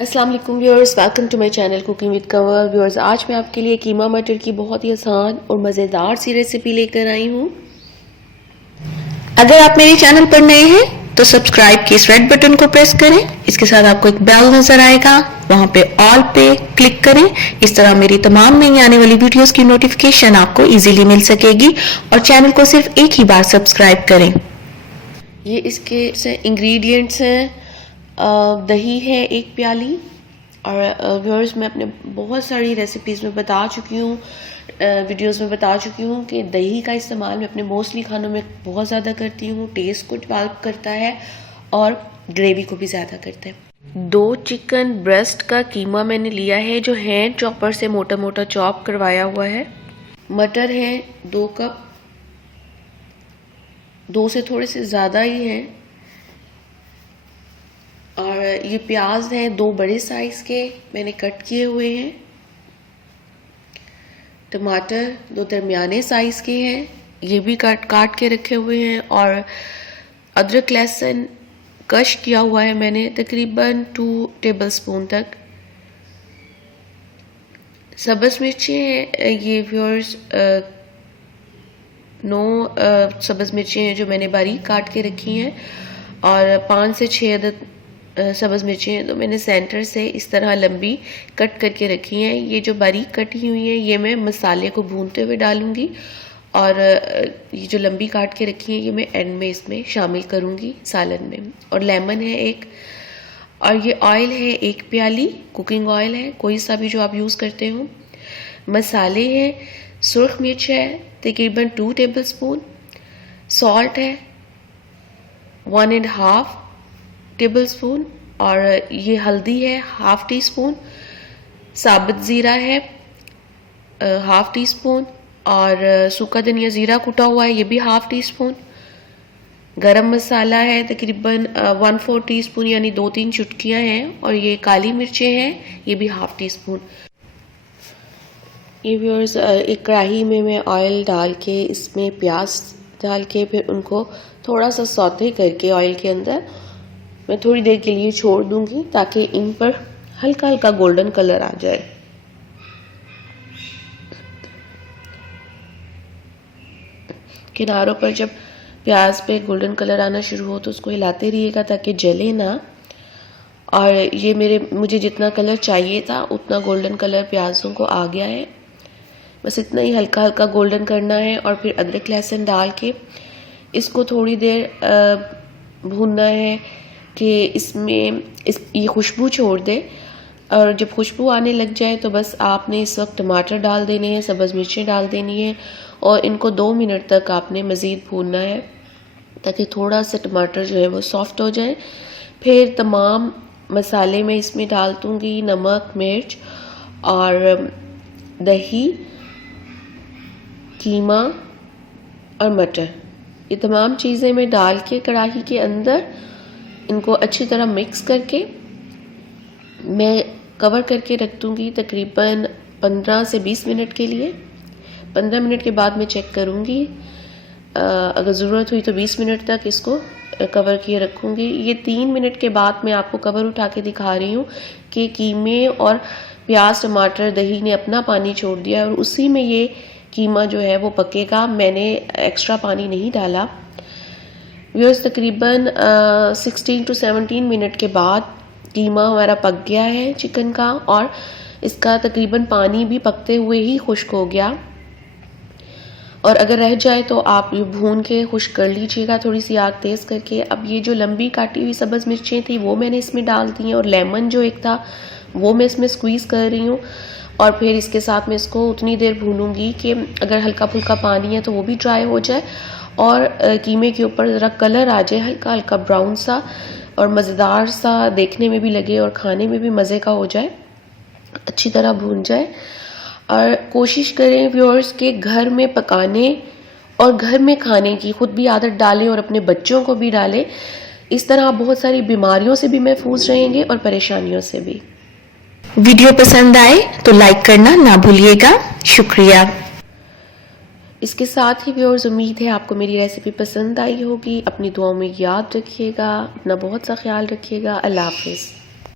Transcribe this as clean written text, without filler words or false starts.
अस्सलाम वालेकुम viewers, welcome to my channel cooking with Kanwal. Viewers, आज मैं आपके लिए कीमा मटर की बहुत ही आसान और मज़ेदार सी रेसिपी लेकर आई हूँ। अगर आप मेरे चैनल पर नए हैं तो सब्सक्राइब के इस रेड बटन को प्रेस करें। इसके साथ आपको एक बेल नजर आएगा, वहां पे ऑल पे क्लिक करें। इस तरह मेरी तमाम नई आने वाली वीडियोस की नोटिफिकेशन आपको इजीली मिल सकेगी और चैनल को सिर्फ एक ही बार सब्सक्राइब करें। ये इसके इंग्रेडिएंट्स हैं। दही है 1 प्याली। और व्यूअर्स, मैं अपने बहुत सारी रेसिपीज़ में बता चुकी हूँ, वीडियोस में बता चुकी हूँ कि दही का इस्तेमाल मैं अपने मोस्टली खानों में बहुत ज़्यादा करती हूँ। टेस्ट को डेवलप करता है और ग्रेवी को भी ज़्यादा करता है। 2 चिकन ब्रेस्ट का कीमा मैंने लिया है, जो हैंड चॉपर से मोटा मोटा चॉप करवाया हुआ है। मटर है 2 कप, 2 से थोड़े से ज़्यादा ही हैं। और ये प्याज हैं 2 बड़े साइज के, मैंने कट किए हुए हैं। टमाटर 2 दरमियाने साइज के हैं, ये भी काट के रखे हुए हैं। और अदरक लहसुन कश किया हुआ है मैंने, तकरीबन 2 टेबलस्पून तक। सब्ज़ मिर्चें हैं ये व्यूअर्स, 9 सब्ज़ मिर्चें हैं जो मैंने बारीक काट के रखी हैं। और 5 से 6 अदद सब्ज़ मिर्चें हैं तो मैंने सेंटर से इस तरह लंबी कट करके रखी हैं। ये जो बारीक कटी हुई हैं ये मैं मसाले को भूनते हुए डालूंगी, और ये जो लंबी काट के रखी हैं ये मैं एंड में इसमें शामिल करूंगी सालन में। और लेमन है 1। और ये ऑयल है 1 प्याली, कुकिंग ऑयल है, कोई सा भी जो आप यूज़ करते हो। मसाले हैं, सुर्ख मिर्च है तकरीबन 2 टेबलस्पून, सॉल्ट है 1.5 टेबलस्पून, और ये हल्दी है 1/2 टीस्पून, साबुत ज़ीरा है 1/2 टीस्पून, और सूखा धनिया ज़ीरा कुटा हुआ है ये भी 1/2 टीस्पून। गरम मसाला है तकरीबन 1/4 टीस्पून, यानी 2-3 चुटकियाँ हैं। और ये काली मिर्चें हैं ये भी 1/2 टीस्पून। ये व्यूअर्स, एक कढ़ाई में मैं ऑयल डाल के इसमें प्याज डाल के फिर उनको थोड़ा सा सौते करके ऑयल के अंदर मैं थोड़ी देर के लिए छोड़ दूंगी ताकि इन पर हल्का हल्का गोल्डन कलर आ जाए। किनारों पर जब प्याज पे गोल्डन कलर आना शुरू हो तो उसको हिलाते रहिएगा ताकि जले ना। और ये मुझे जितना कलर चाहिए था उतना गोल्डन कलर प्याजों को आ गया है। बस इतना ही हल्का हल्का गोल्डन करना है। और फिर अदरक लहसुन डाल के इसको थोड़ी देर भूनना है कि ये खुशबू छोड़ दे। और जब खुशबू आने लग जाए तो बस आपने इस वक्त टमाटर डाल देने हैं, सब्ज़ मिर्चें डाल देनी है, और इनको 2 मिनट तक आपने मज़ीद भूनना है ताकि थोड़ा सा टमाटर जो है वो सॉफ्ट हो जाए। फिर तमाम मसाले मैं इसमें डाल दूँगी, नमक, मिर्च और दही, कीमा और मटर। ये तमाम चीज़ें मैं डाल के कढ़ाई के अंदर इनको अच्छी तरह मिक्स करके मैं कवर करके रख दूँगी तकरीबन 15 से 20 मिनट के लिए। 15 मिनट के बाद मैं चेक करूँगी, अगर ज़रूरत हुई तो 20 मिनट तक इसको कवर किए रखूँगी। ये 3 मिनट के बाद मैं आपको कवर उठा के दिखा रही हूँ कि कीमे और प्याज, टमाटर, दही ने अपना पानी छोड़ दिया और उसी में ये कीमा जो है वो पकेगा। मैंने एक्स्ट्रा पानी नहीं डाला। व्यूअर्स, तकरीबन 16 to 17 मिनट के बाद कीमा हमारा पक गया है चिकन का, और इसका तकरीबन पानी भी पकते हुए ही खुश्क हो गया। और अगर रह जाए तो आप ये भून के खुश्क कर लीजिएगा थोड़ी सी आग तेज़ करके। अब ये जो लंबी काटी हुई सब्ज़ मिर्चें थी वो मैंने इसमें डाल दी हैं, और लेमन जो एक था वो मैं इसमें स्क्वीज़ कर रही हूँ। और फिर इसके साथ मैं इसको उतनी देर भूनूंगी कि अगर हल्का फुल्का पानी है तो वो भी ड्राई हो जाए, और कीमे के ऊपर ज़रा कलर आ जाए हल्का हल्का ब्राउन सा, और मज़ेदार सा देखने में भी लगे और खाने में भी मज़े का हो जाए, अच्छी तरह भून जाए। और कोशिश करें व्यूअर्स के घर में पकाने और घर में खाने की खुद भी आदत डालें और अपने बच्चों को भी डालें। इस तरह आप बहुत सारी बीमारियों से भी महफूज रहेंगे और परेशानियों से भी। वीडियो पसंद आए तो लाइक करना ना भूलिएगा। शुक्रिया। इसके साथ ही व्यूअर्स, उम्मीद है आपको मेरी रेसिपी पसंद आई होगी। अपनी दुआओं में याद रखिएगा, अपना बहुत सा ख्याल रखिएगा। अल्लाह हाफिज़।